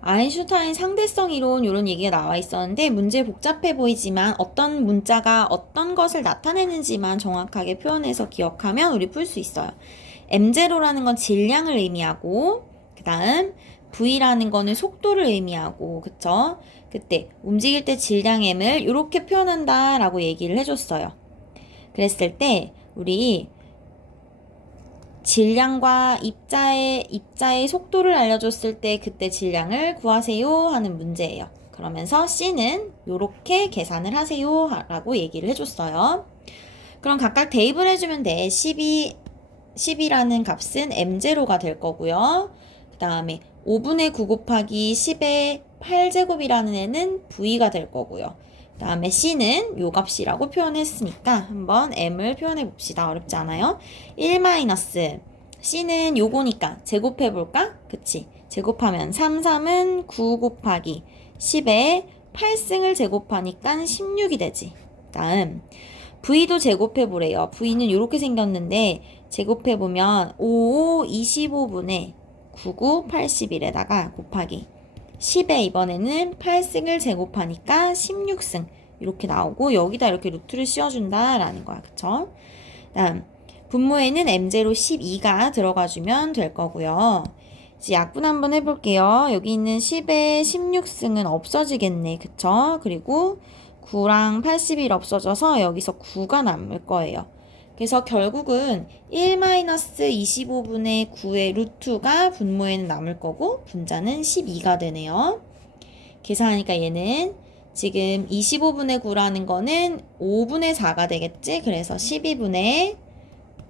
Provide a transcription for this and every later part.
아인슈타인 상대성 이론 이런 얘기가 나와 있었는데 문제 복잡해 보이지만 어떤 문자가 어떤 것을 나타내는지만 정확하게 표현해서 기억하면 우리 풀 수 있어요. m0라는 건 질량을 의미하고 그 다음 v라는 거는 속도를 의미하고 그쵸? 그때 움직일 때 질량 m을 이렇게 표현한다 라고 얘기를 해줬어요. 그랬을 때 우리 질량과 입자의 입자의 속도를 알려줬을 때 그때 질량을 구하세요 하는 문제예요. 그러면서 C는 이렇게 계산을 하세요 라고 얘기를 해줬어요. 그럼 각각 대입을 해주면 돼. 12, 10이라는 값은 M0가 될 거고요. 그 다음에 5분의 9 곱하기 10의 8제곱이라는 애는 V가 될 거고요. 그 다음에 C는 요 값이라고 표현했으니까 한번 M을 표현해 봅시다. 어렵지 않아요? 1 마이너스 C는 요거니까 제곱해 볼까? 그치? 제곱하면 3, 3은 9 곱하기 10에 8승을 제곱하니까 16이 되지. 다음 V도 제곱해 보래요. V는 이렇게 생겼는데 제곱해 보면 5, 5, 25분의 99, 81에다가 곱하기 10에 이번에는 8승을 제곱하니까 16승 이렇게 나오고 여기다 이렇게 루트를 씌워준다라는 거야. 그쵸? 다음 분모에는 M0 12가 들어가주면 될 거고요. 이제 약분 한번 해볼게요. 여기 있는 10의 16승은 없어지겠네. 그쵸? 그리고 9랑 81 없어져서 여기서 9가 남을 거예요. 그래서 결국은 1-25분의 9의 루트가 분모에는 남을 거고 분자는 12가 되네요. 계산하니까 얘는 지금 25분의 9라는 거는 5분의 4가 되겠지? 그래서 12분의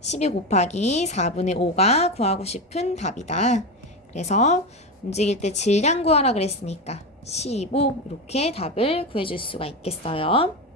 12 곱하기 4분의 5가 구하고 싶은 답이다. 그래서 움직일 때 질량 구하라 그랬으니까 15 이렇게 답을 구해줄 수가 있겠어요.